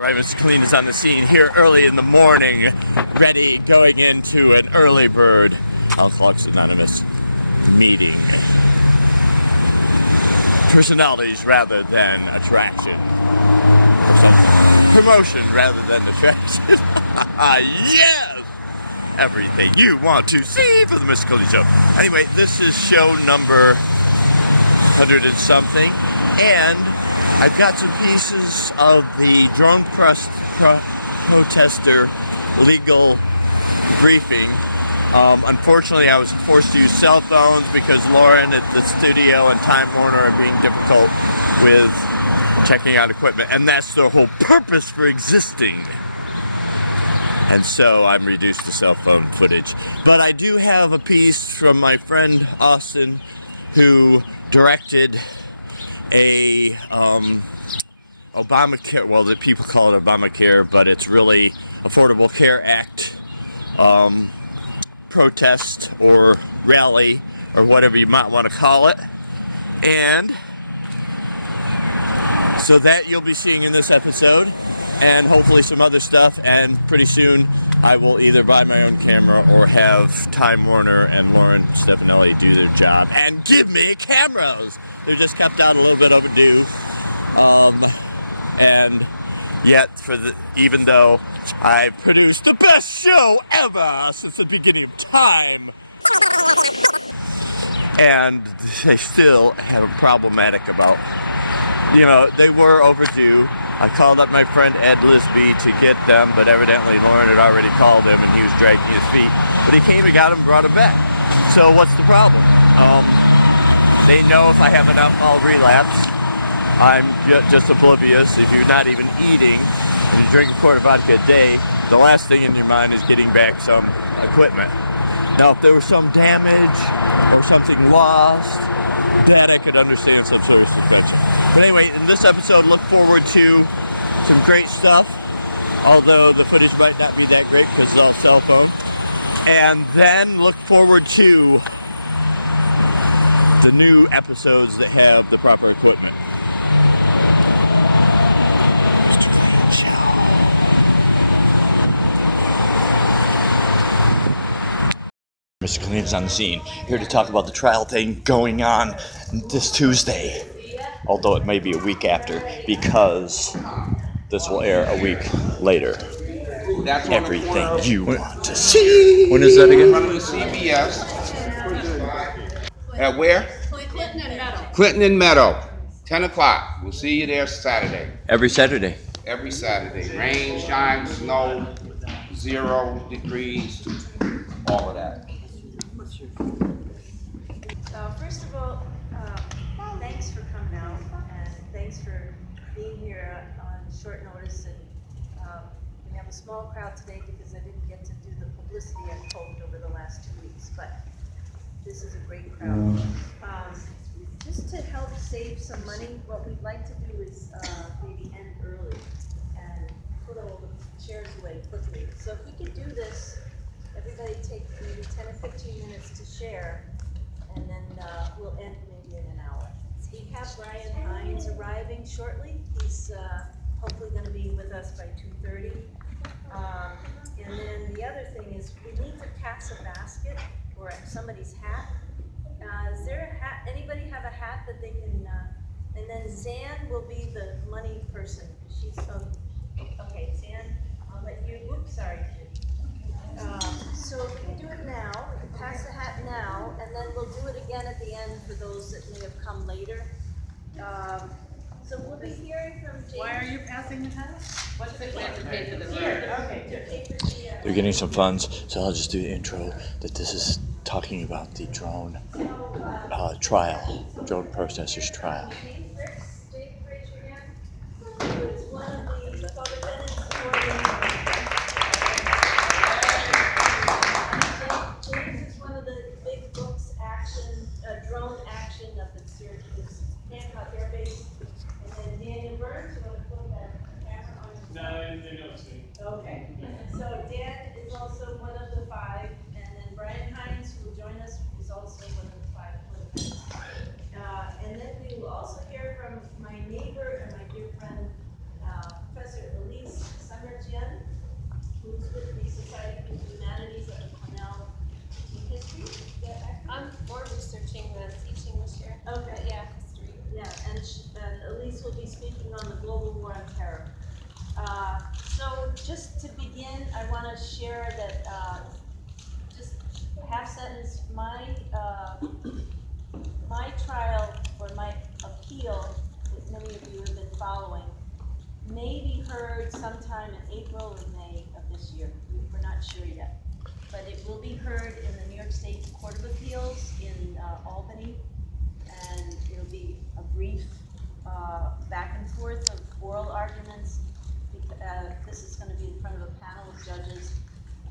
Right, Mr. Clean is on the scene here early in the morning, ready, going into an early bird Alcoholics Anonymous meeting. Personalities rather than attraction, or something. Promotion rather than attraction. Yes! Everything you want to see for the Mr. Clean Show. Anyway, this is show number 100 and something, and I've got some pieces of the drone protester legal briefing. Unfortunately, I was forced to use cell phones because Lauren at the studio and Time Warner are being difficult with checking out equipment, and that's the whole purpose for existing. And so I'm reduced to cell phone footage. But I do have a piece from my friend Austin, who directed a Obamacare, well, the people call it Obamacare, but it's really Affordable Care Act protest or rally or whatever you might want to call it. And so that you'll be seeing in this episode, and hopefully some other stuff, and pretty soon I will either buy my own camera or have Time Warner and Lauren Stefanelli do their job and give me cameras. They're just kept out a little bit overdue, and yet even though I've produced the best show ever since the beginning of time, and they still have a problematic about, they were overdue. I called up my friend Ed Lisby to get them, but evidently Lauren had already called him and he was dragging his feet. But he came and got them and brought them back. So what's the problem? They know if I have enough, I'll relapse. I'm just oblivious. If you're not even eating and you drink a quart of vodka a day, the last thing in your mind is getting back some equipment. Now, if there was some damage or something lost, that I could understand some sort of suspension. But anyway, in this episode, look forward to some great stuff, although the footage might not be that great because it's all cell phone. And then look forward to the new episodes that have the proper equipment. Mr. Clean Show. Mr. Clean is on the scene, here to talk about the trial thing going on this Tuesday. Although it may be a week after, because this will air a week later. Everything you want to see. When is that again? From the CBS. At where? Clinton and Meadow. Clinton and Meadow. 10 o'clock. We'll see you there Saturday. Every Saturday. Every Saturday. Rain, shine, snow, 0 degrees, all of that. First of all, thanks for coming out, and thanks for being here on short notice. And we have a small crowd today because I didn't get to do the publicity I've hoped over the last 2 weeks, but this is a great crowd. Just to help save some money, what we'd like to do is maybe end early and put all the chairs away quickly. So if we could do this, everybody take maybe 10 or 15 minutes to share, and then we'll end maybe in an hour. We have Brian Hines arriving shortly. He's hopefully going to be with us by 2:30. And then the other thing is we need to pass a basket or somebody's hat. Is there a hat? Anybody have a hat that they can? And then Zan will be the money person. She's okay. Zan, I'll let you. Oops, sorry. So we can do it now. We can pass the hat now, and then we'll do it again at the end for those that may have come later. So we'll be hearing from James. Why are you passing the hat? What's it like to pay for the room? Okay, to pay for the, They're getting some funds, so I'll just do the intro that this is talking about the drone trial, drone protesters trial. James, raise your hand. It's one of the co-defendants for James is one of the big books drone action of the Syracuse Hancock Air Base. And then Daniel Burns, you want to put that camera on? No, they don't see. Okay. So Dan is also one of the 5, and then Brian Hines, who will join us, is also one of the 5 co-defendants. And then we will also hear speaking on the global war on terror. So just to begin, I want to share that, just half sentence, my trial or my appeal that many of you have been following may be heard sometime in April or May of this year. We're not sure yet. But it will be heard in the New York State Court of Appeals in Albany. And it'll be a brief back and forth of oral arguments. This is going to be in front of a panel of judges.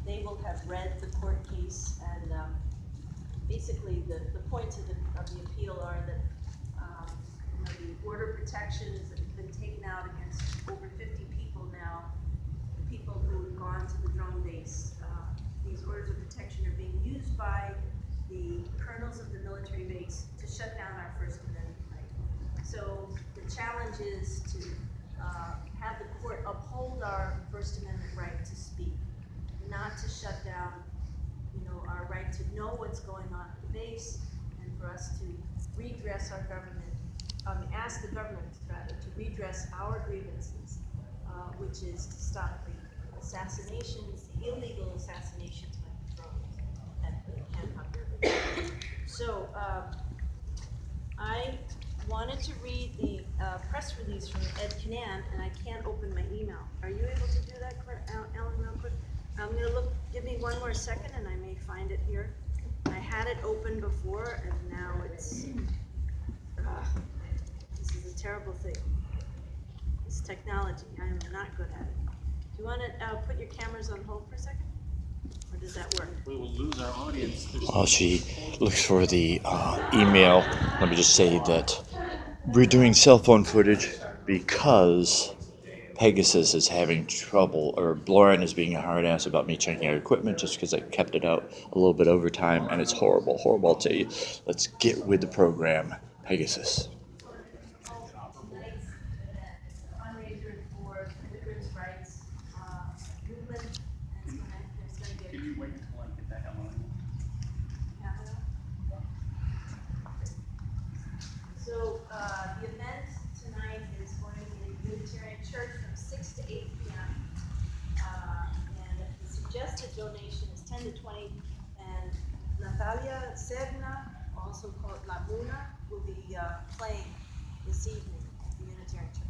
They will have read the court case, and basically the points of the appeal are that the order protections that have been taken out against over 50 people now, people who have gone to the drone base. These orders of protection are being used by the colonels of the military base to shut down our First Amendment right. So the challenge is to have the court uphold our First Amendment right to speak, not to shut down, our right to know what's going on at the base, and for us to redress our government, ask the government rather to redress our grievances, which is to stop the assassinations, the illegal assassinations by the drones at the Hancock River. So I wanted to read the press release from Ed CleanN, and I can't open my email. Are you able to do that, Ellen, real quick? I'm going to look, give me one more second, and I may find it here. I had it open before, and now it's, this is a terrible thing. It's technology. I am not good at it. Do you want to put your cameras on hold for a second? Or does that work? We will lose our audience. While she looks for the email, let me just say that we're doing cell phone footage because Pegasus is having trouble, or Lauren is being a hard ass about me checking our equipment just because I kept it out a little bit over time, and it's horrible, horrible, I'll tell you. Let's get with the program, Pegasus. Tonight's event is a fundraiser for immigrants' rights movement, and there's going to be a Can you wait until I get the hell on? So the event tonight is going to be at Unitarian Church from 6 to 8 p.m. And the suggested donation is 10 to 20. And Natalia Serna, also called La Luna, will be playing this evening at the Unitarian Church.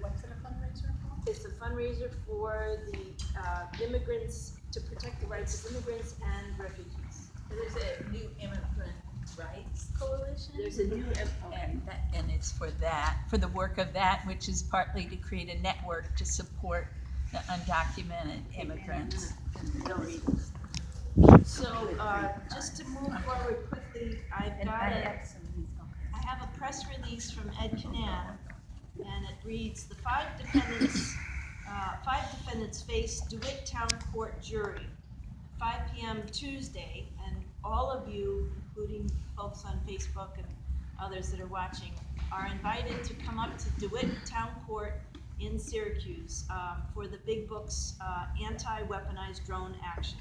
What's it a fundraiser for? It's a fundraiser for the immigrants, to protect the rights of immigrants and refugees. There's a new immigrant rights coalition. There's a new, and it's for the work of that, which is partly to create a network to support the undocumented immigrants. So, just to move forward quickly, I have a press release from Ed CleanN, and it reads, the five defendants face DeWitt Town Court jury, 5 p.m. Tuesday, and all of you, including folks on Facebook and others that are watching, are invited to come up to DeWitt Town Court in Syracuse for the Big Book's anti-weaponized drone action.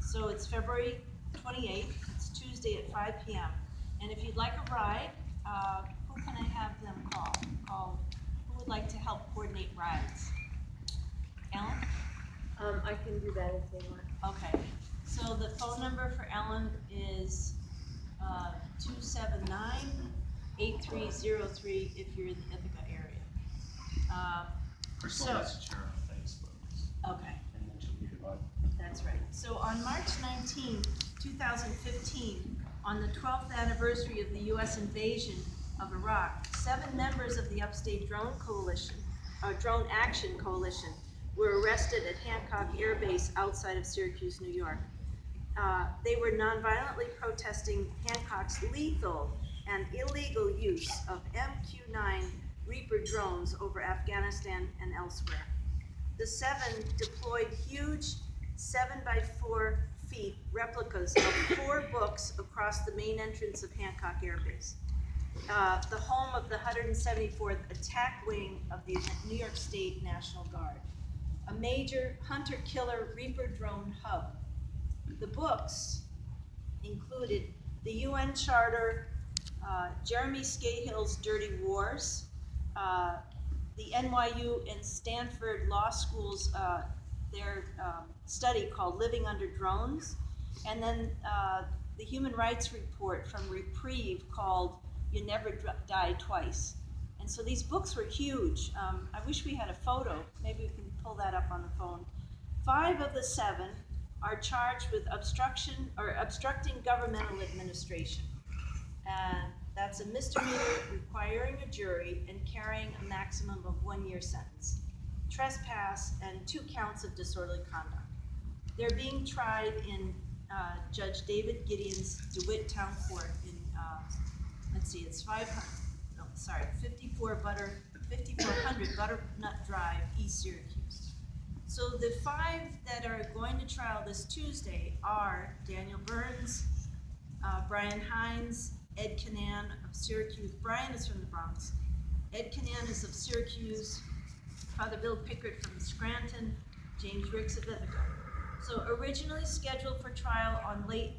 So it's February 28th, it's Tuesday at 5 p.m. And if you'd like a ride, who can I have them call? Who would like to help coordinate rides? Ellen? I can do that if they want. Okay, so the phone number for Ellen is 279-8303 if you're in the Ithaca area. Crystal messaged her on Facebook. Okay. And then she'll be about. That's right. So on March 19, 2015, on the 12th anniversary of the U.S. invasion of Iraq, 7 members of the Upstate Drone Action Coalition were arrested at Hancock Air Base outside of Syracuse, New York. They were nonviolently protesting Hancock's lethal and illegal use of MQ-9 Reaper drones over Afghanistan and elsewhere. The 7 deployed huge 7x4 feet replicas of 4 books across the main entrance of Hancock Air Base, the home of the 174th Attack Wing of the New York State National Guard, a major hunter-killer Reaper drone hub. The books included the UN Charter Jeremy Scahill's Dirty Wars, the NYU and Stanford Law Schools, their study called Living Under Drones, and then the Human Rights Report from Reprieve called You Never Die Twice. And so these books were huge. I wish we had a photo. Maybe we can pull that up on the phone. 5 of the 7 are charged with obstruction or obstructing governmental administration. And that's a misdemeanor requiring a jury and carrying a maximum of 1 year sentence, trespass, and 2 counts of disorderly conduct. They're being tried in Judge David Gideon's DeWitt Town Court in, let's see, it's 5400 Butternut Drive, East Syracuse. So the 5 that are going to trial this Tuesday are Daniel Burns, Brian Hines, Ed Canan of Syracuse. Brian is from the Bronx. Ed Canan is of Syracuse. Father Bill Pickard from Scranton. James Ricks of Ithaca. So originally scheduled for trial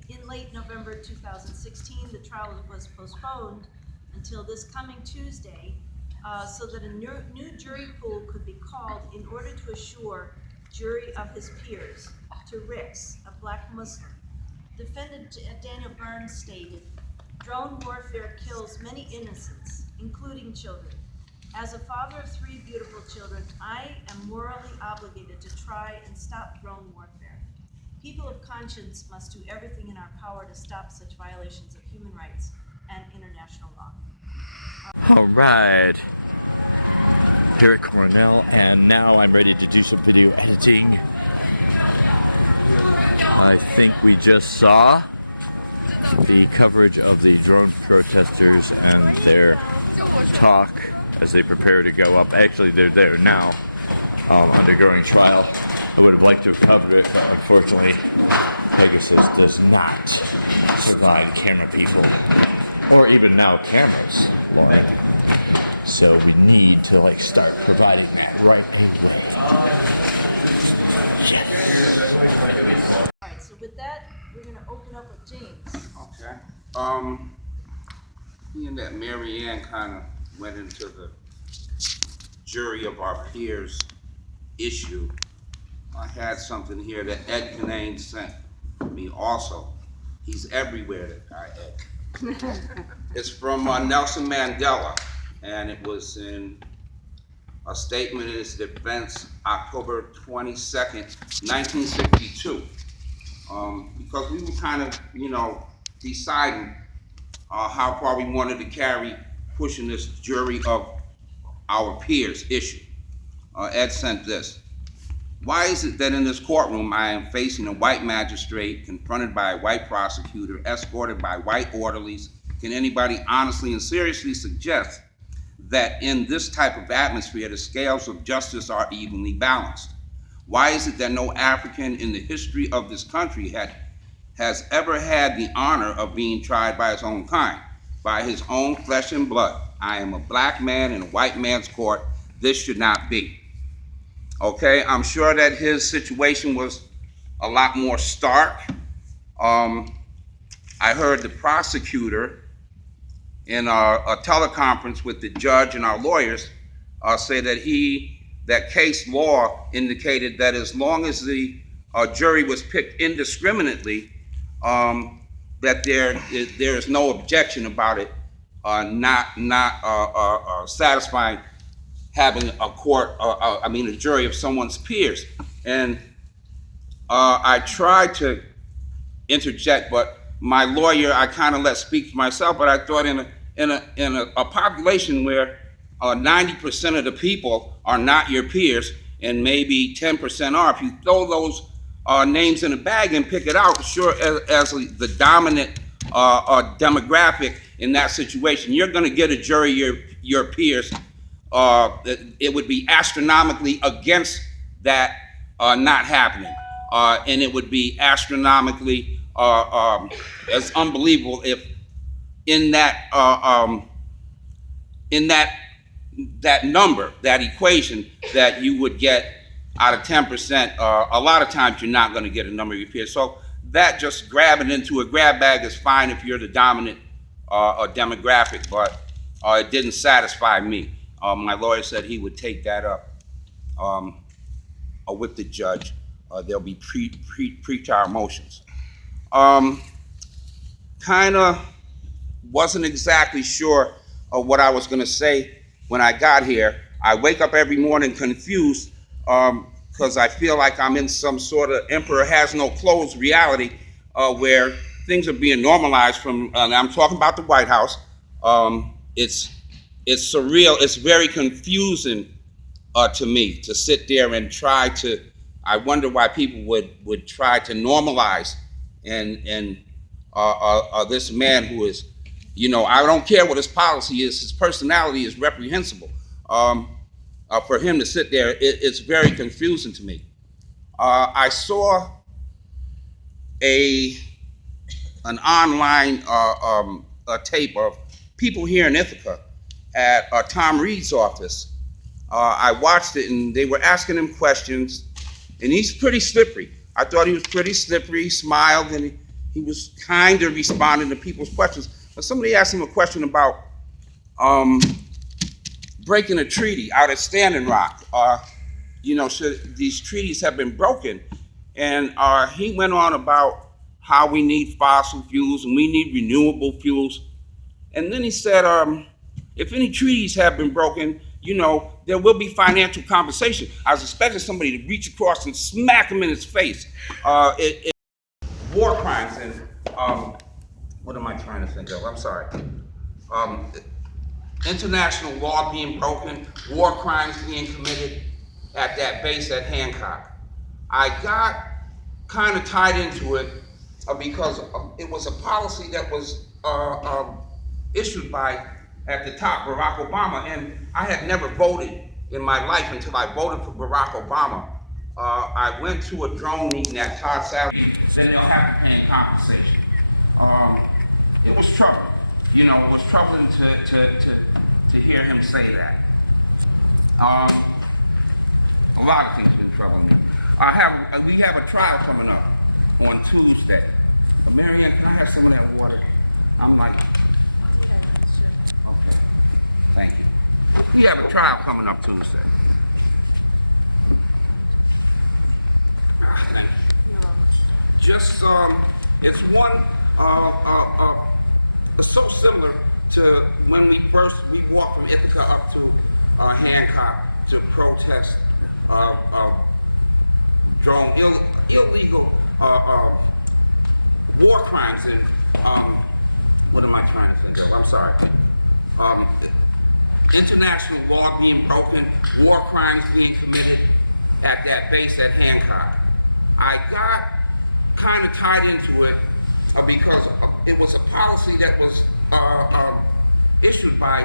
in late November 2016, the trial was postponed until this coming Tuesday, so that a new jury pool could be called in order to assure jury of his peers to Ricks, a black Muslim. Defendant Daniel Burns stated, "Drone warfare kills many innocents, including children. As a father of 3 beautiful children, I am morally obligated to try and stop drone warfare. People of conscience must do everything in our power to stop such violations of human rights and international law." All right. Here at Cornell, and now I'm ready to do some video editing. I think we just saw the coverage of the drone protesters and their talk as they prepare to go up. Actually, they're there now, undergoing trial. I would have liked to have covered it, but unfortunately, Pegasus does not provide camera people, or even now cameras, Lauren. So we need to start providing that right away. Yes. All right, so with that, we're gonna open up with James. Okay. Me and that Mary Ann kind of went into the jury of our peers issue. I had something here that Ed Canane sent me also. He's everywhere, that guy Ed. It's from Nelson Mandela, and it was in a statement in his defense, October 22nd, 1962. Because we were kind of, deciding how far we wanted to carry pushing this jury of our peers issue. Ed sent this. "Why is it that in this courtroom I am facing a white magistrate, confronted by a white prosecutor, escorted by white orderlies? Can anybody honestly and seriously suggest that in this type of atmosphere the scales of justice are evenly balanced? Why is it that no African in the history of this country has ever had the honor of being tried by his own kind, by his own flesh and blood? I am a black man in a white man's court. This should not be." Okay, I'm sure that his situation was a lot more stark. I heard the prosecutor in a teleconference with the judge and our lawyers say that case law indicated that as long as the jury was picked indiscriminately, that there is no objection about it not satisfying having a jury of someone's peers. And I tried to interject, but my lawyer, I kind of let speak for myself, but I thought in a population where 90% of the people are not your peers and maybe 10% are, if you throw those names in a bag and pick it out, sure, as the dominant demographic in that situation, you're going to get a jury your peers. It would be astronomically against that not happening, and it would be astronomically as unbelievable if in that number, that equation, that you would get out of 10%. A lot of times you're not going to get a number of your peers. So that just grabbing into a grab bag is fine if you're the dominant a demographic, but it didn't satisfy me. My lawyer said he would take that up with the judge. There'll be pre-trial motions. Kind of wasn't exactly sure of what I was going to say when I got here. I wake up every morning confused because I feel like I'm in some sort of emperor has no clothes reality where things are being normalized from, and I'm talking about the White House. It's surreal. It's very confusing to me to sit there and try to, I wonder why people would try to normalize and this man who is, you know, I don't care what his policy is, his personality is reprehensible. For him to sit there, it's very confusing to me. I saw an online tape of people here in Ithaca at Tom Reed's office. I watched it and they were asking him questions, and he's pretty slippery. I thought he was pretty slippery, he smiled, and he was kind of responding to people's questions. But somebody asked him a question about breaking a treaty out at Standing Rock. You know, should these treaties have been broken? And he went on about how we need fossil fuels and we need renewable fuels. And then he said, if any treaties have been broken, you know, there will be financial compensation. I was expecting somebody to reach across and smack him in his face. War crimes and, what am I trying to think of? I'm sorry. International law being broken, war crimes being committed at that base at Hancock. I got kind of tied into it because it was a policy that was issued by, at the top, Barack Obama, and I had never voted in my life until I voted for Barack Obama. I went to a drone meeting at Todd Salary, then they'll have to pay in compensation. It was troubling. You know, it was troubling to hear him say that. A lot of things have been troubling me. We have a trial coming up on Tuesday. Marianne, can I have some of that water? I'm like, Yeah, sure. okay, thank you. We have a trial coming up Tuesday. Thank you. You're welcome. Just, it's one, so similar to when we walked from Ithaca up to Hancock to protest drone illegal war crimes and what am I trying to think of? I'm sorry. International law being broken, war crimes being committed at that base at Hancock. I got kind of tied into it because it was a policy that was issued by,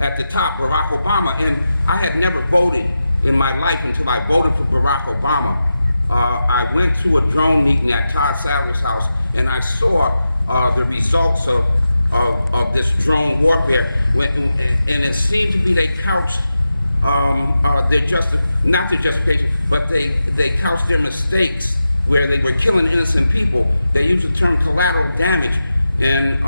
at the top, Barack Obama, and I had never voted in my life until I voted for Barack Obama. I went to a drone meeting at Todd Sadler's house, and I saw the results of this drone warfare, and it seemed to be they couched not their justification, but they couched their mistakes where they were killing innocent people. They used the term collateral damage, and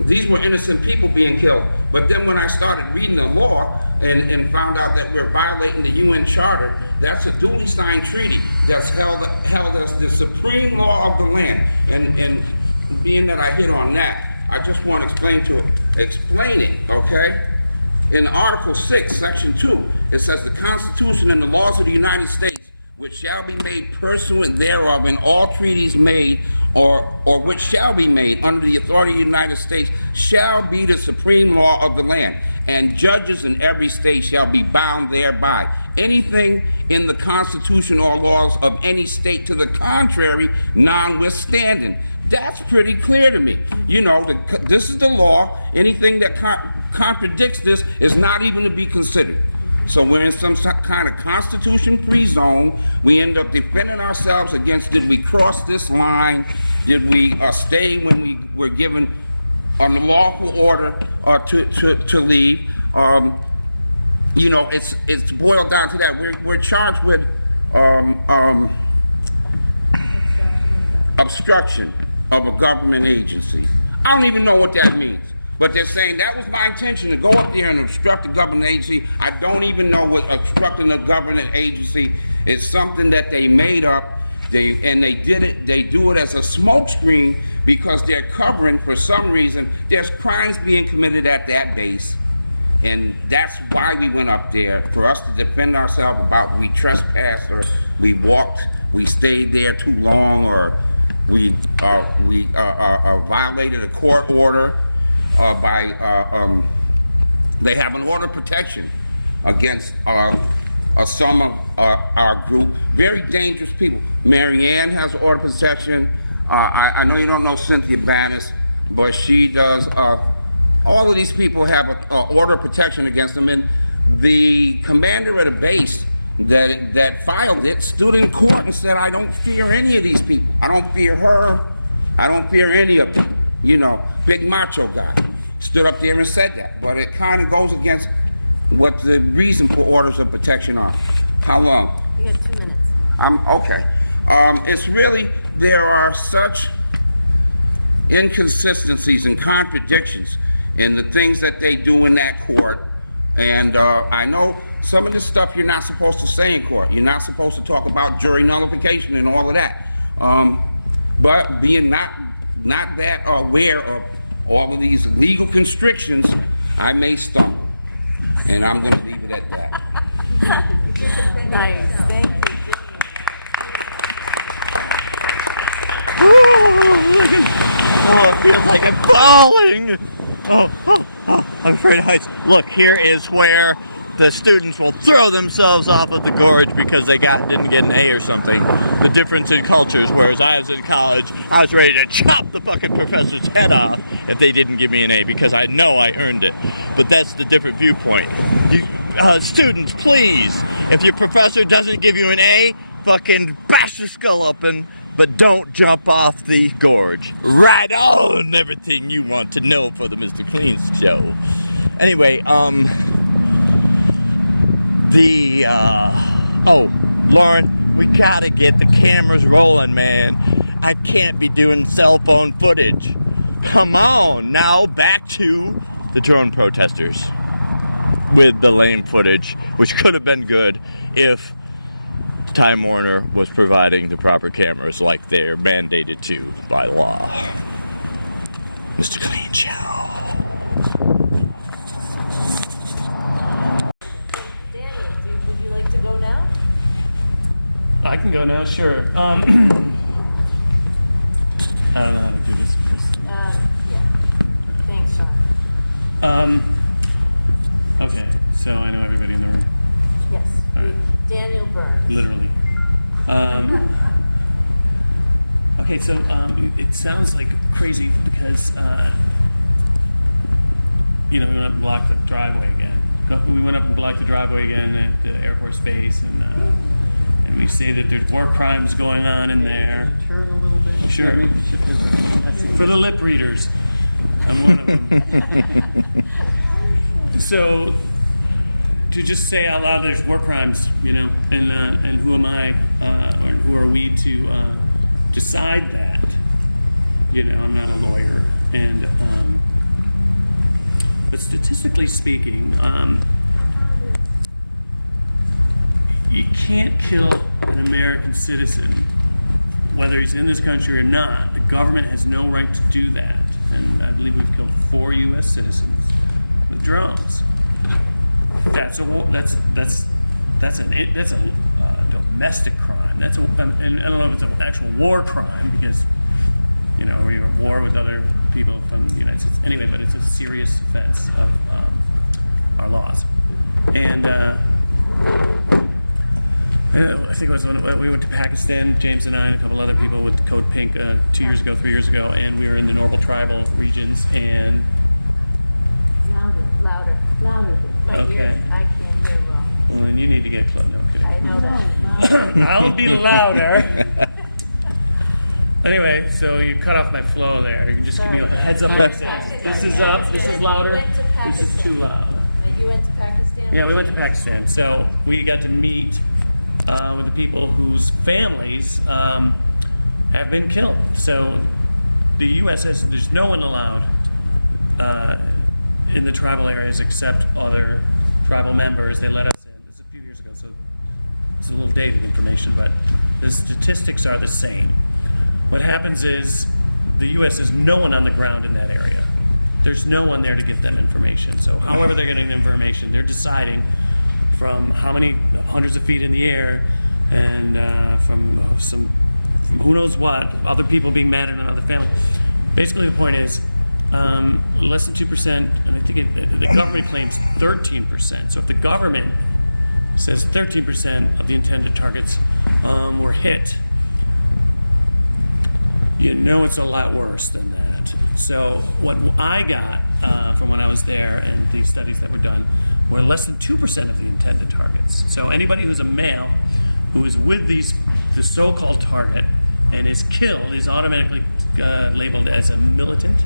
these were innocent people being killed. But then when I started reading the law and found out that we're violating the UN Charter, that's a duly signed treaty that's held as the supreme law of the land. And being that I hit on that, I just want to explain it, okay? In Article 6, Section 2, it says the Constitution and the laws of the United States, which shall be made pursuant thereof, and all treaties made or which shall be made under the authority of the United States shall be the supreme law of the land, and judges in every state shall be bound thereby. Anything in the Constitution or laws of any state to the contrary, notwithstanding. That's pretty clear to me. You know, this is the law. Anything that contradicts this is not even to be considered. So we're in some kind of constitution-free zone. We end up defending ourselves against, did we cross this line? Did we stay when we were given an lawful order to leave? You know, it's boiled down to that. We're charged with obstruction of a government agency. I don't even know what that means. But they're saying that was my intention, to go up there and obstruct the government agency. I don't even know what obstructing the government agency is. Something that they made up. They do it as a smokescreen because they're covering, for some reason, there's crimes being committed at that base. And that's why we went up there, for us to defend ourselves about we trespassed or we walked, we stayed there too long, or we violated a court order they have an order of protection against some of our group. Very dangerous people. Marianne has order of protection. I know you don't know Cynthia Bannis, but she does. All of these people have an order of protection against them, and the commander of the base that filed it stood in court and said, I don't fear any of these people. I don't fear her. I don't fear any of them. You know, big macho guy stood up there and said that, but it kind of goes against what the reason for orders of protection are. How long? You got 2 minutes. Okay. It's really, there are such inconsistencies and contradictions in the things that they do in that court. And I know some of this stuff you're not supposed to say in court. You're not supposed to talk about jury nullification and all of that. But being not that aware of all of these legal constrictions, I may stumble. And I'm going to leave it at that. Nice, thank you. Oh, it feels like I'm falling. Oh, I'm afraid of heights. Look, here is where the students will throw themselves off of the gorge because they didn't get an A or something. The difference in cultures, whereas I was in college, I was ready to chop the fucking professor's head off if they didn't give me an A because I know I earned it. But that's the different viewpoint. Students, please, if your professor doesn't give you an A, fucking bash your skull open, but don't jump off the gorge. Right on, everything you want to know for the Mr. Clean show. Anyway, Lauren, we gotta get the cameras rolling, man. I can't be doing cell phone footage. Come on, now back to the drone protesters with the lame footage, which could have been good if Time Warner was providing the proper cameras like they're mandated to by law. Mr. Clean Show. Daniel, would you like to go now? I can go now, sure. I don't know how to do this. Yeah. Thanks, Sean. Okay, so I know everybody in the room, Yes. all right. Daniel Burns. Literally. Okay, so it sounds like crazy because we went up and blocked the driveway again. We went up and blocked the driveway again at the Air Force Base, and we say that there's war crimes going on in there. Turn a little bit. Sure. For the lip readers, I'm one of them. So, to just say out loud there's war crimes, and who am I, or who are we to decide that? I'm not a lawyer, but statistically speaking, you can't kill an American citizen, whether he's in this country or not. The government has no right to do that, and I believe we've killed 4 U.S. citizens with drones. That's a domestic crime. And I don't know if it's an actual war crime because we're at war with other people from the United States. Anyway, but it's a serious offense of our laws. And I think it was when we went to Pakistan, James and I and a couple other people with Code Pink 2 years ago, 3 years ago, and we were in the Normal tribal regions and. Louder. Okay. I can't hear well. Well, then you need to get close. No, I'm kidding. I know that. I'll be louder. Anyway, so you cut off my flow there. You can just give me a heads up. This is up. This is louder. This is too loud. You went to Pakistan? Yeah, we went to Pakistan. So we got to meet with the people whose families have been killed. So the U.S. there's no one allowed in the tribal areas except other tribal members. They let us in. This is a few years ago, so it's a little dated information, but the statistics are the same. What happens is the U.S. has no one on the ground in that area. There's no one there to give them information. So however they're getting the information, they're deciding from how many hundreds of feet in the air and from who knows what, other people being mad at another family. Basically the point is less than 2%, and I think the government claims 13%. So if the government says 13% of the intended targets were hit, you know it's a lot worse than that. So what I got from when I was there and the studies that were done were less than 2% of the intended targets. So anybody who's a male who is with the so-called target and is killed is automatically labeled as a militant,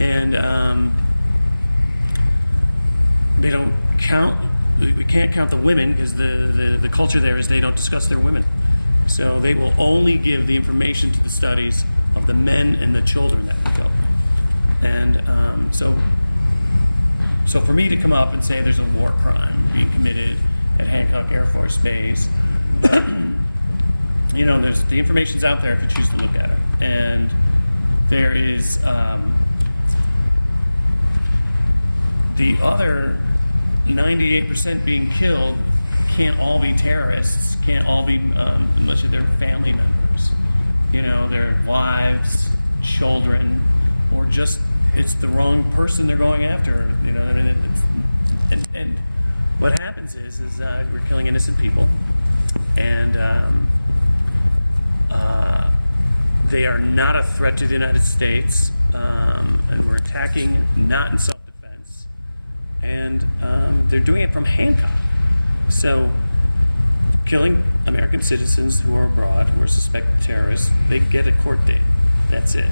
and they don't count. We can't count the women because the culture there is they don't discuss their women. So they will only give the information to the studies of the men and the children that were killed. And so for me to come up and say there's a war crime being committed at Hancock Air Force Base, you know, there's the information's out there if you choose to look at it. And there is the other 98% being killed can't all be terrorists, can't all be, unless they're family members. You know, their wives, children, or just, it's the wrong person they're going after. You know, I mean, and what happens is we're killing innocent people, and they are not a threat to the United States, and we're attacking not in self-defense, and they're doing it from Hancock. So, killing American citizens who are abroad, who are suspected terrorists, they get a court date. That's it.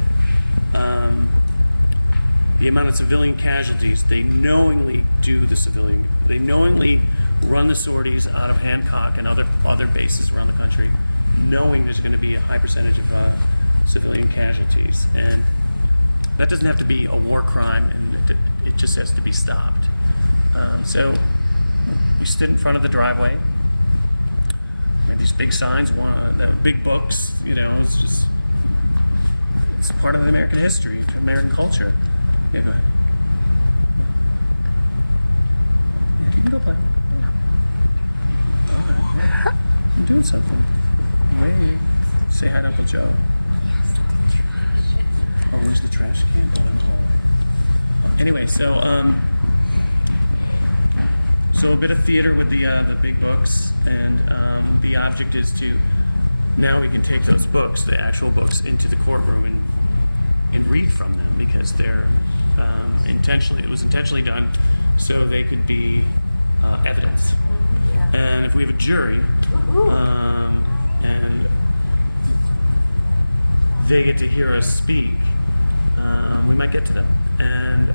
The amount of civilian casualties, they knowingly they knowingly run the sorties out of Hancock and other bases around the country, knowing there's going to be a high percentage of civilian casualties. And that doesn't have to be a war crime, and it just has to be stopped. So we stood in front of the driveway. We had these big signs, big books, you know, it's part of the American history, American culture. Yeah, go ahead. Yeah, you can go play. All right, yeah. I'm doing something. Wait. Say hi to Uncle Joe. Oh, where's the trash can? Oh, in the hallway. Anyway, so a bit of theater with the big books, and the object is to, now we can take those books, the actual books, into the courtroom and read from them, because they're it was intentionally done so they could be evidence. Yeah. And if we have a jury, and they get to hear us speak, we might get to them, and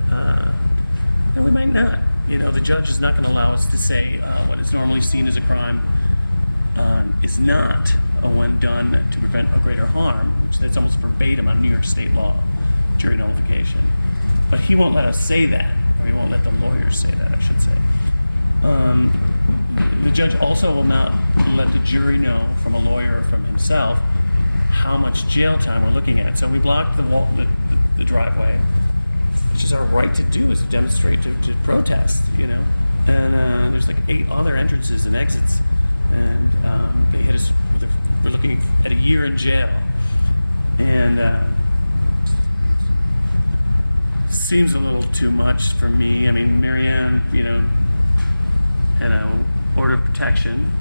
we might not. You know, the judge is not going to allow us to say what is normally seen as a crime is not when done to prevent a greater harm, which that's almost verbatim on New York state law, jury nullification. But he won't let us say that, or he won't let the lawyers say that, I should say. The judge also will not let the jury know from a lawyer or from himself how much jail time we're looking at. So we blocked the driveway, which is our right to do, is to demonstrate, to protest, you know. And there's like 8 other entrances and exits, and they hit us. We're looking at a year in jail, and seems a little too much for me. I mean, Marianne, you know, had an order of protection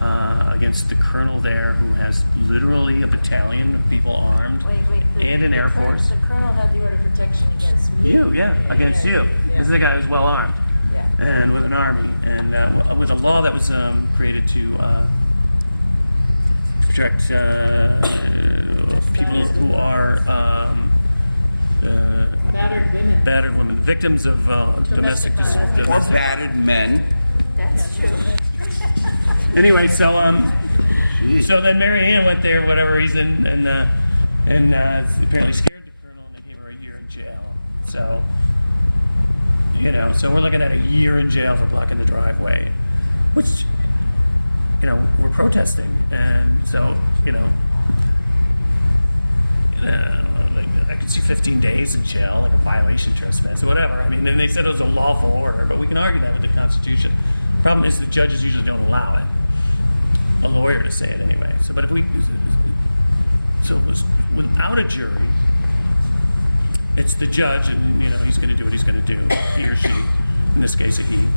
against the colonel there, who has literally a battalion of people armed, and an Air Force. The colonel had the order of protection against me. You, yeah, against you. Yeah. This is a guy who's well armed, Yeah. and with an army, and with a law that was created to protect people who are battered women, victims of domestic Or battered men. That's true. Anyway, so then Mary Ann went there, whatever reason, and and apparently scared the colonel, and they gave her a year in jail. So, so we're looking at a year in jail for blocking the driveway, which, we're protesting, and so, I could see 15 days in jail, like a violation trespass or whatever. I mean, and they said it was a lawful order, but we can argue that with the Constitution. Problem is the judges usually don't allow it. A lawyer to say it anyway. So, but if so it was without a jury, it's the judge, and he's going to do what he's going to do, he or she, in this case a he.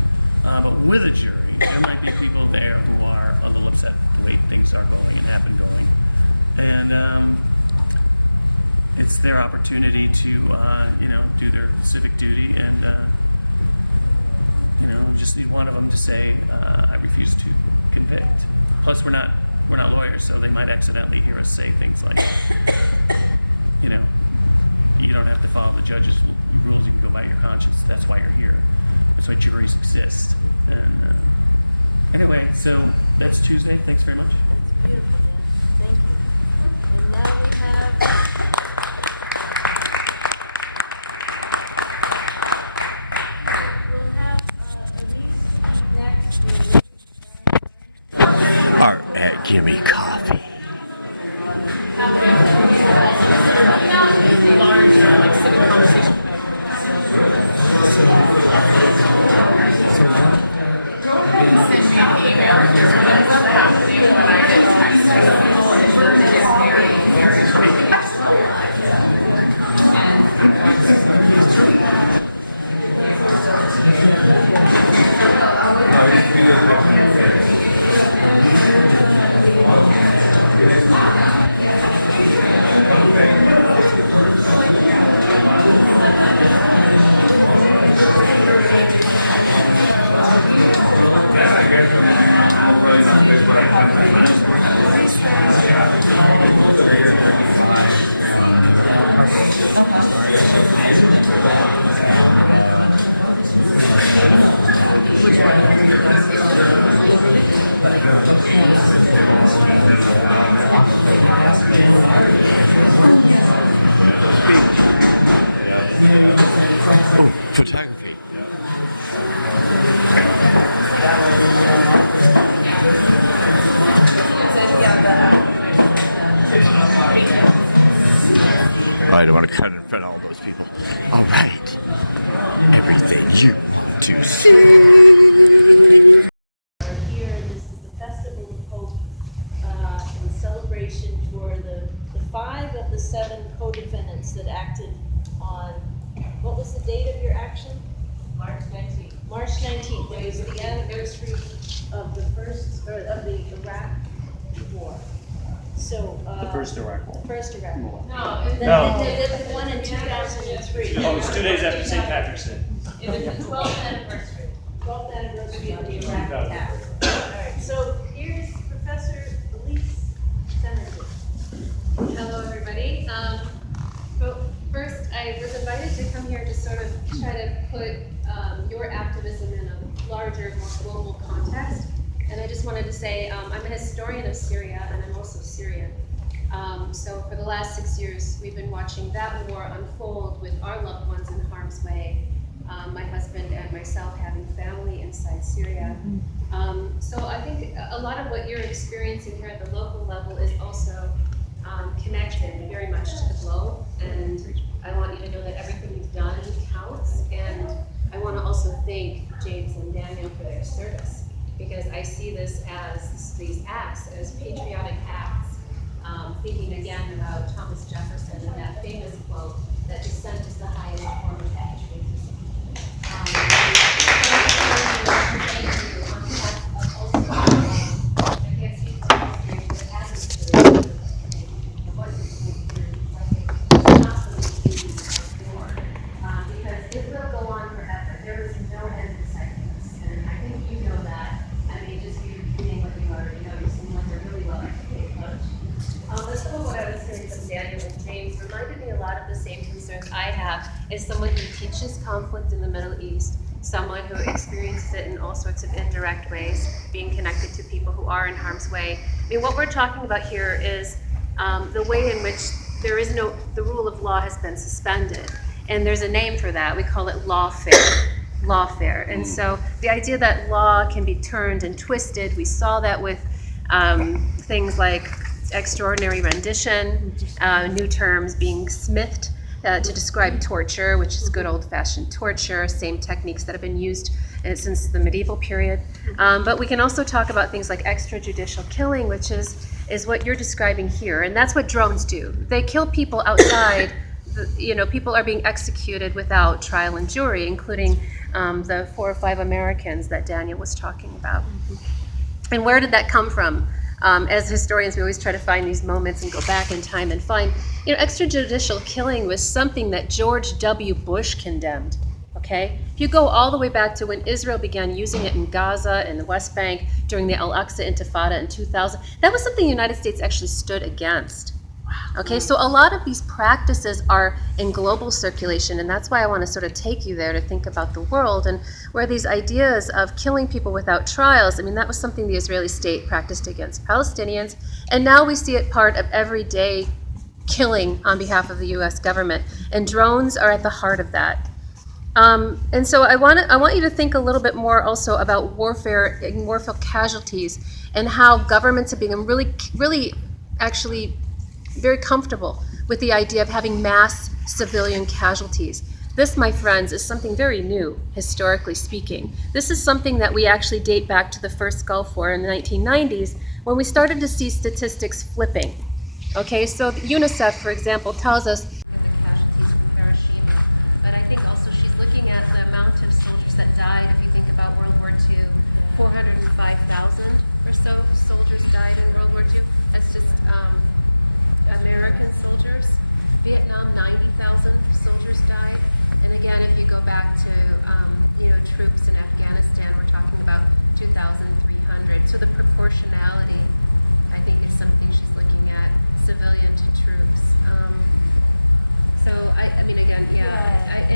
But with a jury, there might be people there who are a little upset the way things are going and have been going, and it's their opportunity to do their civic duty, and just need one of them to say I refuse to convict. Plus, we're not lawyers, so they might accidentally hear us say things like, you don't have to follow the judge's rules, you can go by your conscience. That's why you're here. That's why juries exist. And anyway, so that's Tuesday. Thanks very much. That's beautiful, Dan. Thank you. And now we have. We'll have Elise next. Art at Gimme Coffee. Oh, photography. Oh, I don't want to cut in front of all those people. All right. Everything you want to see. Here, this is the Festival of Hope in celebration for the 5 of the 7 co-defendants that acted on, what was the date of your action? March 19th. March 19th. It was the anniversary of the Iraq War. So, The first Iraq War. the first Iraq War. No, it The one in 2003. Oh, it's 2 days after St. Patrick's Day. was the 12th anniversary. 12th anniversary of the Iraq attack. All right, so here's Professor Elise Senator. Hello, everybody. But first, I was invited to come here to sort of try to put your activism in a larger, more global context. And I just wanted to say I'm a historian of Syria, and I'm also Syrian. So for the last 6 years, we've been watching that war unfold with our loved ones in harm's way. My husband and myself having family inside Syria. So I think a lot of what you're experiencing here at the local level is also connected very much to the globe. And I want you to know that everything you've done counts. And I want to also thank James and Daniel for their service, because I see this as these acts as patriotic acts. Thinking again about Thomas Jefferson and that famous quote that dissent is the highest form of patriotism. Because it will go on forever. There is no end to cyclists, and I think you know that. I mean, just you reading what you already know, you seem like a really well-educated coach. But some of what I was hearing from Daniel and James reminded me a lot of the same concerns I have as someone who teaches conflict in the Middle East, someone who experiences it in all sorts of indirect ways, being connected to people who are in harm's way. I mean, what we're talking about here is the way in which the rule of law has been suspended. And there's a name for that. We call it lawfare. Lawfare. And so the idea that law can be turned and twisted, we saw that with things like extraordinary rendition, new terms being smithed to describe torture, which is good old-fashioned torture, same techniques that have been used since the medieval period. But we can also talk about things like extrajudicial killing, which is what you're describing here, and that's what drones do. They kill people outside. People are being executed without trial and jury, including the 4 or 5 Americans that Daniel was talking about. And where did that come from? As historians, we always try to find these moments and go back in time and find, extrajudicial killing was something that George W. Bush condemned, okay? If you go all the way back to when Israel began using it in Gaza and the West Bank during the Al-Aqsa Intifada in 2000, that was something the United States actually stood against. Okay, so a lot of these practices are in global circulation, and that's why I want to sort of take you there to think about the world and where these ideas of killing people without trials, that was something the Israeli state practiced against Palestinians, and now we see it part of everyday killing on behalf of the U.S. government, and drones are at the heart of that. And so I want you to think a little bit more also about warfare and warfare casualties and how governments have become really actually very comfortable with the idea of having mass civilian casualties. This, my friends, is something very new, historically speaking. This is something that we actually date back to the first Gulf War in the 1990s when we started to see statistics flipping. Okay, so UNICEF, for example, tells us the casualties from Hiroshima, but I think also she's looking at the amount of soldiers that died. If you think about World War II, 405,000 or so soldiers died in World War II. That's just American soldiers. Vietnam, 90,000 soldiers died. And again, if you go back to troops in Afghanistan, we're talking about 2,300. So the proportionality, I think, is something she's looking at, civilian to troops.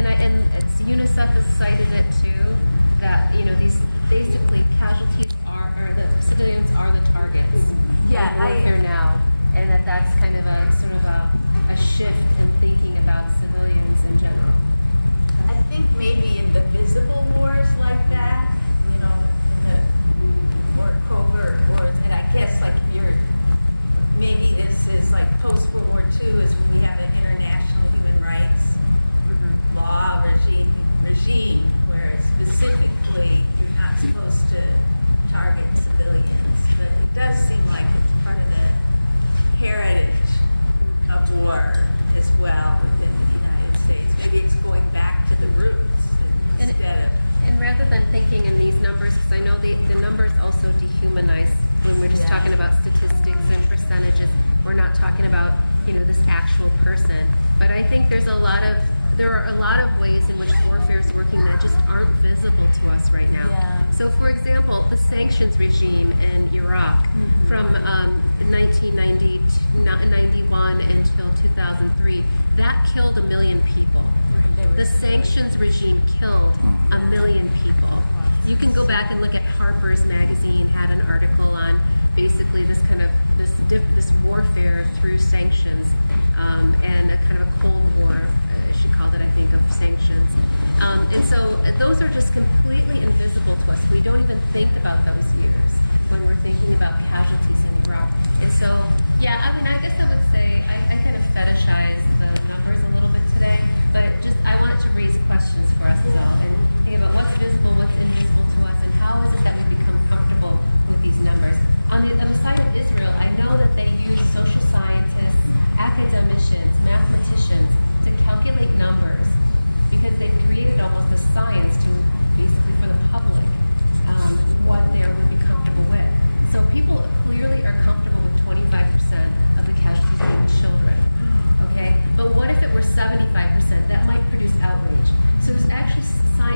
And it's UNICEF has cited it too, that these basically casualties are the civilians are the targets of warfare now. And that's kind of a sort of a shift in thinking about civilians in general. I think maybe in the visible wars like that, in the more covert wars, and I guess maybe this is like post-World War II is when we have an international human rights law regime where specifically you're not supposed to target civilians, but it does seem like it's part of the heritage of war as well within the United States. Maybe it's going back to the roots instead of... And rather than thinking in these numbers, because I know the numbers also dehumanize when we're just talking about statistics and percentages. We're not talking about, this actual person. But I think there are a lot of ways in which warfare is working that just aren't visible to us right now. Yeah. So, for example, the sanctions regime in Iraq from 1991 until 2003, that killed 1 million people. The sanctions regime killed 1 million people. You can go back and look at Harper's Magazine had an article on basically this kind of this warfare through sanctions and a kind of a Cold War, she called it, I think, of sanctions. And so those are just completely invisible to us. We don't even think about those years when we're thinking about casualties in Iraq. And so, I guess I would say I kind of fetishize the numbers a little bit today, but I wanted to raise questions for us though, and think about what's visible, what's invisible to us, and how is it that we become comfortable with these numbers. On the side of Israel, I know that they use social scientists, academicians, mathematicians to calculate numbers because they've created almost a science to basically for the public what they would be comfortable with. So people clearly are comfortable with 25% of the casualties being children, okay? But what if it were 75%? That might produce outrage. So there's actually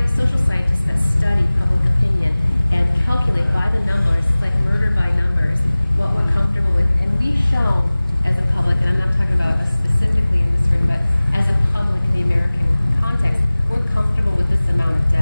social scientists that study public opinion and calculate by the numbers, it's like murder by numbers, what we're comfortable with. And we've shown as a public, and I'm not talking about us specifically in this room, but as a public in the American context, we're comfortable with this amount of death.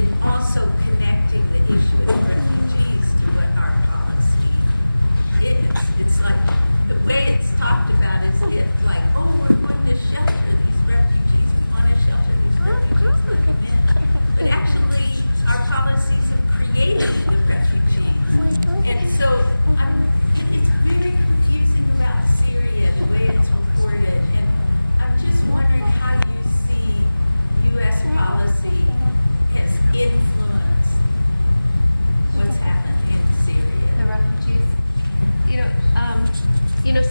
and also connecting the issue of refugees to what our policy is. It's like, the way it's talked about is if like, oh, we're going to shelter these refugees, we want to shelter these refugees, let them in. But actually, our policies have created the refugees. And so it's very confusing about Syria, the way it's reported. And I'm just wondering how you see U.S. policy has influenced what's happened in Syria. The refugees.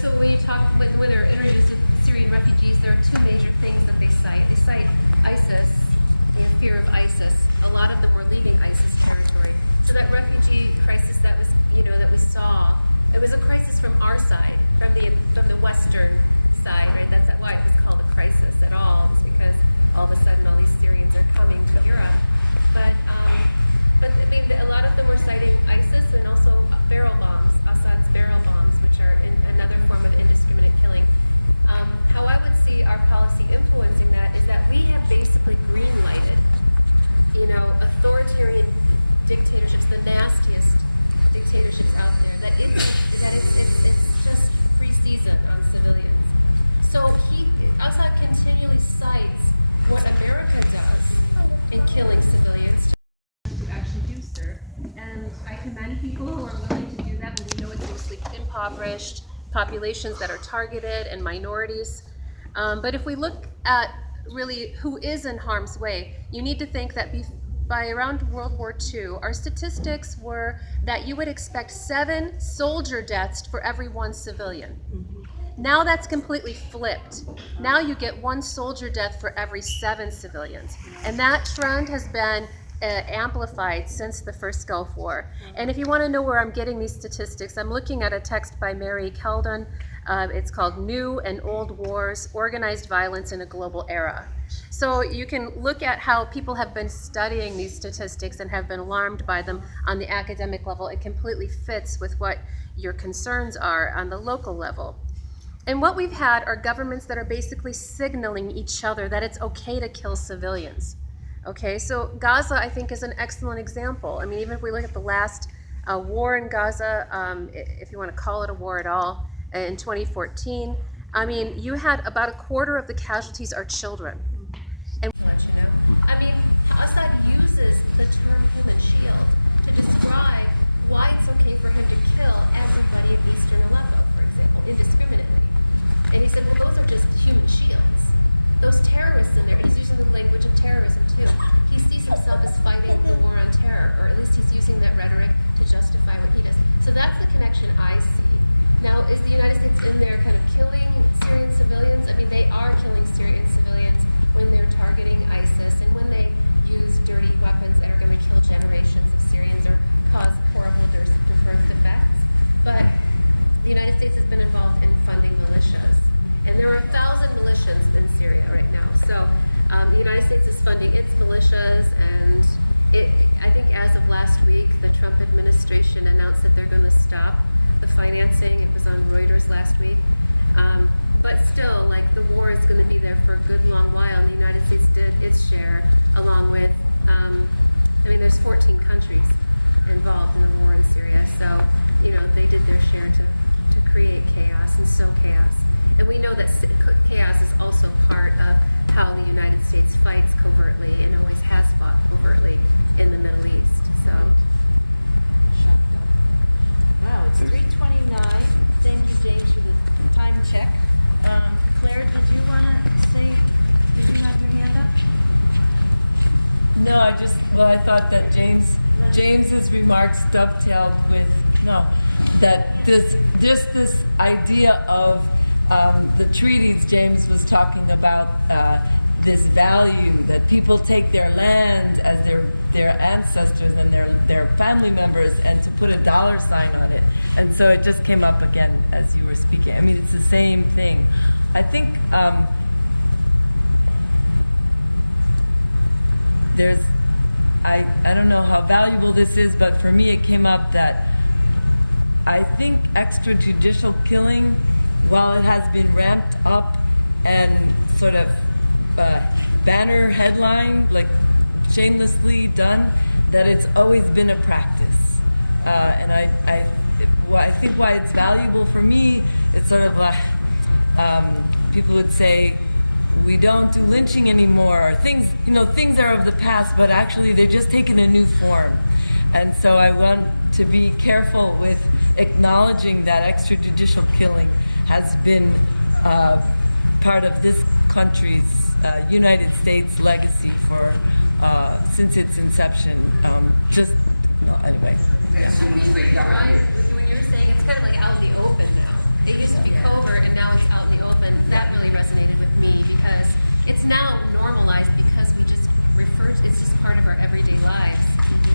So when you talk, when they're introduced with Syrian refugees, there are two major things that they cite. They cite ISIS and fear of ISIS. A lot of them were leaving ISIS territory. So that refugee crisis that was, that we saw, it was a crisis from our side, from the Western side, right? That's why it was called a crisis at all. It was because all of a sudden all these Syrians are coming to Europe. But I mean, a lot of them were citing ISIS and also barrel bombs, Assad's barrel bombs, which are another form of indiscriminate killing. How I would see our policy influencing that is that we have basically green-lighted, authoritarian dictatorships, the nastiest dictatorships out there. That it's just free season on civilians. So Assad continually cites what America does in killing civilians. Actually do serve, and I commend people who are willing to do that when we know it's mostly impoverished populations that are targeted and minorities. But if we look at really who is in harm's way, you need to think that by around World War II, our statistics were that you would expect 7 soldier deaths for every 1 civilian. Now that's completely flipped. Now you get 1 soldier death for every 7 civilians. And that trend has been amplified since the first Gulf War. And if you want to know where I'm getting these statistics, I'm looking at a text by Mary Keldon. It's called New and Old Wars, Organized Violence in a Global Era. So you can look at how people have been studying these statistics and have been alarmed by them on the academic level. It completely fits with what your concerns are on the local level. And what we've had are governments that are basically signaling each other that it's okay to kill civilians. Okay, so Gaza, I think, is an excellent example. I mean, even if we look at the last war in Gaza, if you want to call it a war at all, in 2014, I mean, you had about 1/4 of the casualties are children. And to let you know, I mean, Assad uses the term human shield to describe why it's okay for him to kill everybody in eastern Aleppo, for example, indiscriminately. And he said, well, those are just human shields. Those terrorists in there, he's using the language of terrorism too. He sees himself as fighting the war on terror, or at least he's using that rhetoric to justify what he does. So that's the connection I see. Now, is the United States in there kind of killing Syrian civilians? I mean, they are killing Syrian civilians when they're targeting ISIS and when they use dirty weapons that are going to kill generations of Syrians or cause horrible birth defects. But the United States has been involved in funding militias. And there are 1,000 militias in Syria right now. So the United States is funding its militias, and I think as of last week, the Trump administration announced that they're going to stop the financing. It was on Reuters last week. But still, like, the war is going to be there for a good long while, and the United States did its share, along with, there's 14 countries involved in the war in Syria. So, they did their share to create chaos and sow chaos. And we know that chaos is also part of how the United States fights covertly and always has fought covertly in the Middle East. So, Shocked up. Wow, it's 3:29. Thank you, James, for the time check. Claire, did you have your hand up? No, I thought that James's remarks dovetailed with, that this idea of the treaties James was talking about, this value that people take their land as their ancestors and their family members, and to put a dollar sign on it. And so it just came up again as you were speaking. I mean, it's the same thing. I think I don't know how valuable this is, but for me it came up that I think extrajudicial killing, while it has been ramped up and sort of banner headline, like shamelessly done, that it's always been a practice. And I think why it's valuable for me, it's sort of like, people would say, we don't do lynching anymore, or things, things are of the past, but actually they're just taking a new form. And so I want to be careful with acknowledging that extrajudicial killing has been part of this country's United States legacy for since its inception. Anyway. Yeah. So when you're saying it's kind of like out in the open now. It used to be covert and now it's out in the open. That really resonated with me because it's now normalized because we just refer to it's just part of our everyday lives.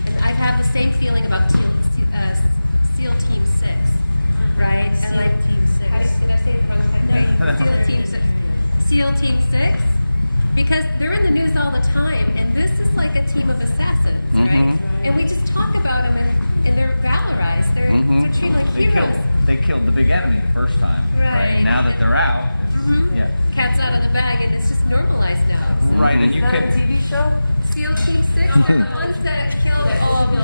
And I have the same feeling about SEAL Team 6, right? And SEAL like, Team 6. Did I say it the wrong time? Right? SEAL Team 6. SEAL Team 6. Because they're in the news all the time, and this is like a team of assassins, right? And we just talk about them, and they're valorized. They're treated like heroes. They killed the big enemy the first time. Right. Now that they're out, yeah. Cat's out of the bag, and it's just normalized now. So Right, and you Is that a can. TV show? SEAL Team 6 were the ones that killed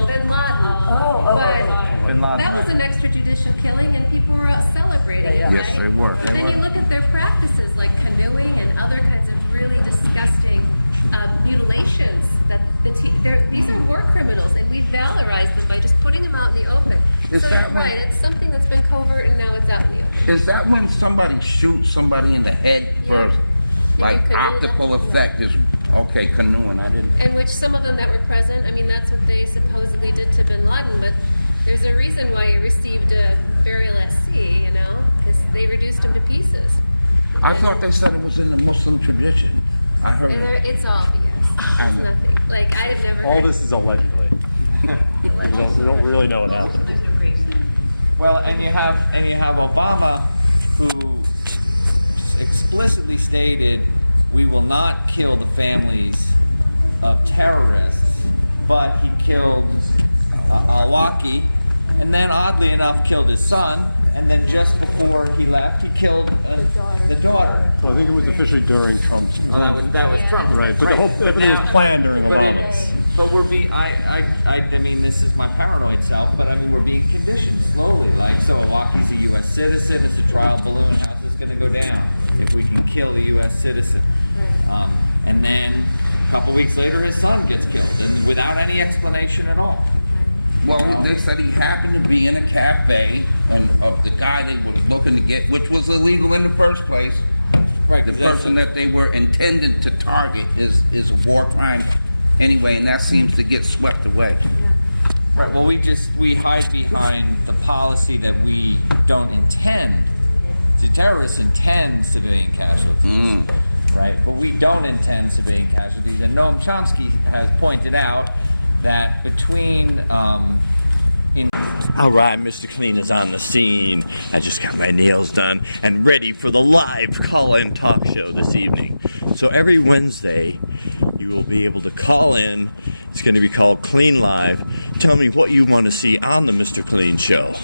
Bin Laden. But Bin Laden, that was right. an extrajudicial killing, and people were out celebrating it, Yeah. right? Yes, they were. But then you look at their practices, like canoeing and other kinds of really disgusting mutilations. These are war criminals, and we valorize them by just putting them out in the open. Is So that you're when- right, it's something that's been covert, and now it's out in the open. Is that when somebody shoots somebody in the head for Yeah. like canoe optical them? effect? Is okay, canoeing. I didn't. And which some of them that were present, I mean, that's what they supposedly did to Bin Laden, but there's a reason why he received a burial at sea, because they reduced him to pieces. I thought they said it was in the Muslim tradition. I heard. And it's all BS. There's nothing. Like, I have never All heard. this is allegedly. We don't really know what happened. Well, and you have Obama, who explicitly stated, "We will not kill the families of terrorists," but he killed al-Awlaki, and then oddly enough killed his son, and then just before he left, he killed the daughter. Well, I think it was officially during Trump's. That was Trump. Right, but the whole everything was planned during Obama's. But we're being, I mean, this is my paranoid self, but I mean, we're being conditioned slowly. Like, so Awaki's a U.S. citizen, it's a trial balloon, how's this gonna go down if we can kill a U.S. citizen? And then a couple weeks later, his son gets killed, and without any explanation at all. Well, they said he happened to be in a cafe, and of the guy they were looking to get, which was illegal in the first place. Right, The 'cause that's person that they were intended to target is a war crime anyway, and that seems to get swept away. Right, well, we hide behind the policy that we don't intend. The terrorists intend civilian casualties, right? But we don't intend civilian casualties. And Noam Chomsky has pointed out that between, All right, Mr. Clean is on the scene. I just got my nails done and ready for the live call-in talk show this evening. So every Wednesday, you will be able to call in. It's going to be called Clean Live. Tell me what you want to see on the Mr. Clean show.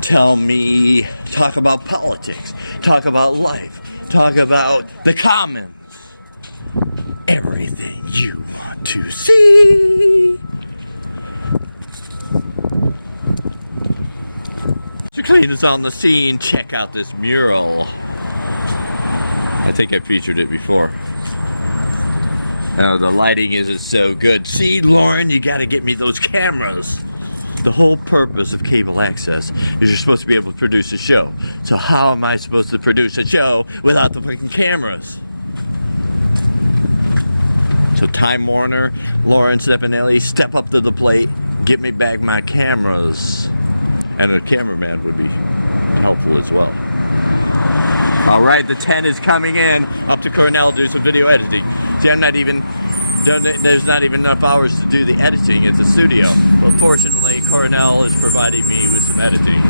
Tell me, talk about politics, talk about life, talk about the commons. Everything you want to see. Mr. Clean is on the scene. Check out this mural. I think I featured it before. Oh, the lighting isn't so good. See, Lauren, you gotta get me those cameras. The whole purpose of cable access is you're supposed to be able to produce a show. So how am I supposed to produce a show without the fucking cameras? So Time Warner, Lauren Stefanelli, step up to the plate, get me back my cameras. And a cameraman would be helpful as well. All right, the 10 is coming in. Up to Cornell, do some video editing. See, there's not even enough hours to do the editing at the studio. Well, fortunately, Cornell is providing me with some editing.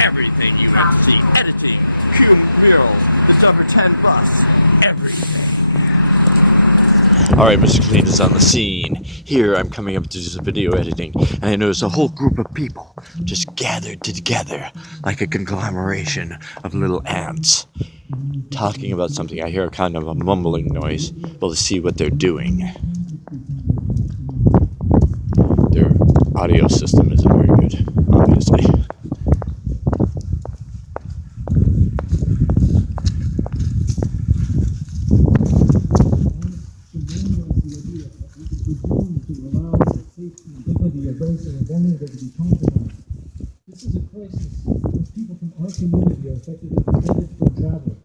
Everything you want to see. Editing, cue murals, the number 10 bus, everything. All right, Mr. Clean is on the scene. Here, I'm coming up to do some video editing, and I notice a whole group of people just gathered together like a conglomeration of little ants talking about something. I hear kind of a mumbling noise. Well, to see what they're doing. audio system isn't very good, obviously. This is a crisis as people from our community are effectively prevented from travel,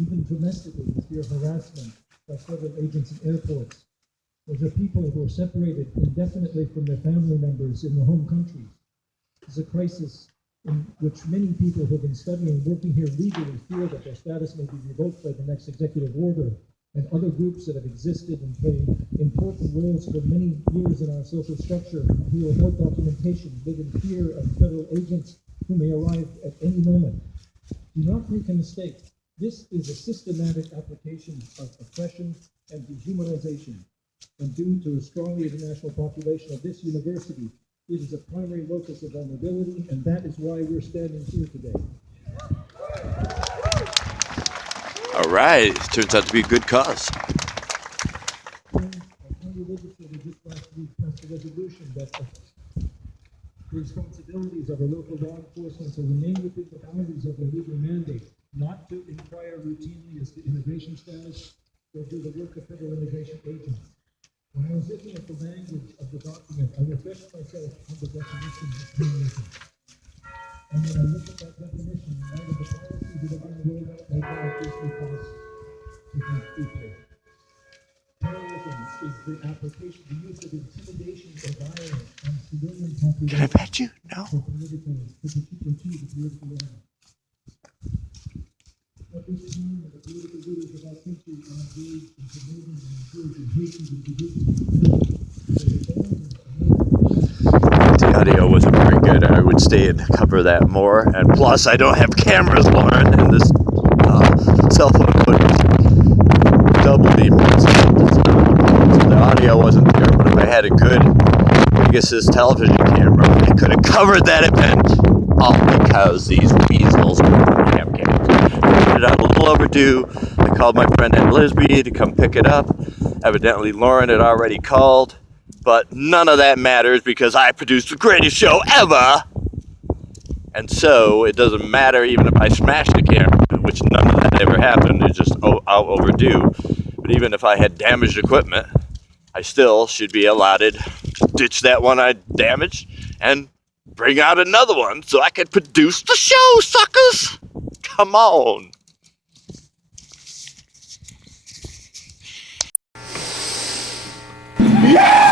even domestically with fear of harassment by federal agents in airports. Those are people who are separated indefinitely from their family members in their home countries. This is a crisis in which many people who have been studying and working here legally fear that their status may be revoked by the next executive order, and other groups that have existed and played important roles for many years in our social structure who without documentation live in fear of federal agents who may arrive at any moment. Do not make a mistake. This is a systematic application of oppression and dehumanization. And due to a strongly international population of this university, it is a primary locus of vulnerability, and that is why we're standing here today. All right, turns out to be a good cause. Our county legislature just last week passed a resolution that the responsibilities of our local law enforcement to remain within the boundaries of their legal mandate, not to inquire routinely as to immigration status or do the work of federal immigration agents. When I was looking at the language of the document, I refreshed myself on the definition of terrorism. And when I looked at that definition, in light of the policies that have been rolled out right now, it gives me cause to think deeply. Terrorism is the application, the use of intimidation or violence on civilian populations. Can I pet you? No. For achieve the political end. At this time, the political leaders of our country are engaged in promoting and encouraging hatred and division. The audio wasn't very good. I would stay and cover that more. And plus, I don't have cameras, Lauren, and this cell phone footage doubly messed up the sound. So the audio wasn't there. But if I had a good Pegasus television camera, I could have covered that event. All because these weasels don't have cameras. I put it out a little overdue. I called my friend Ed Lisby to come pick it up. Evidently, Lauren had already called. But none of that matters because I produced the greatest show ever. And so it doesn't matter even if I smash the camera, which none of that ever happened. It's just out overdue. But even if I had damaged equipment, I still should be allotted to ditch that one I damaged and bring out another one so I can produce the show, suckers. Come on. Yeah!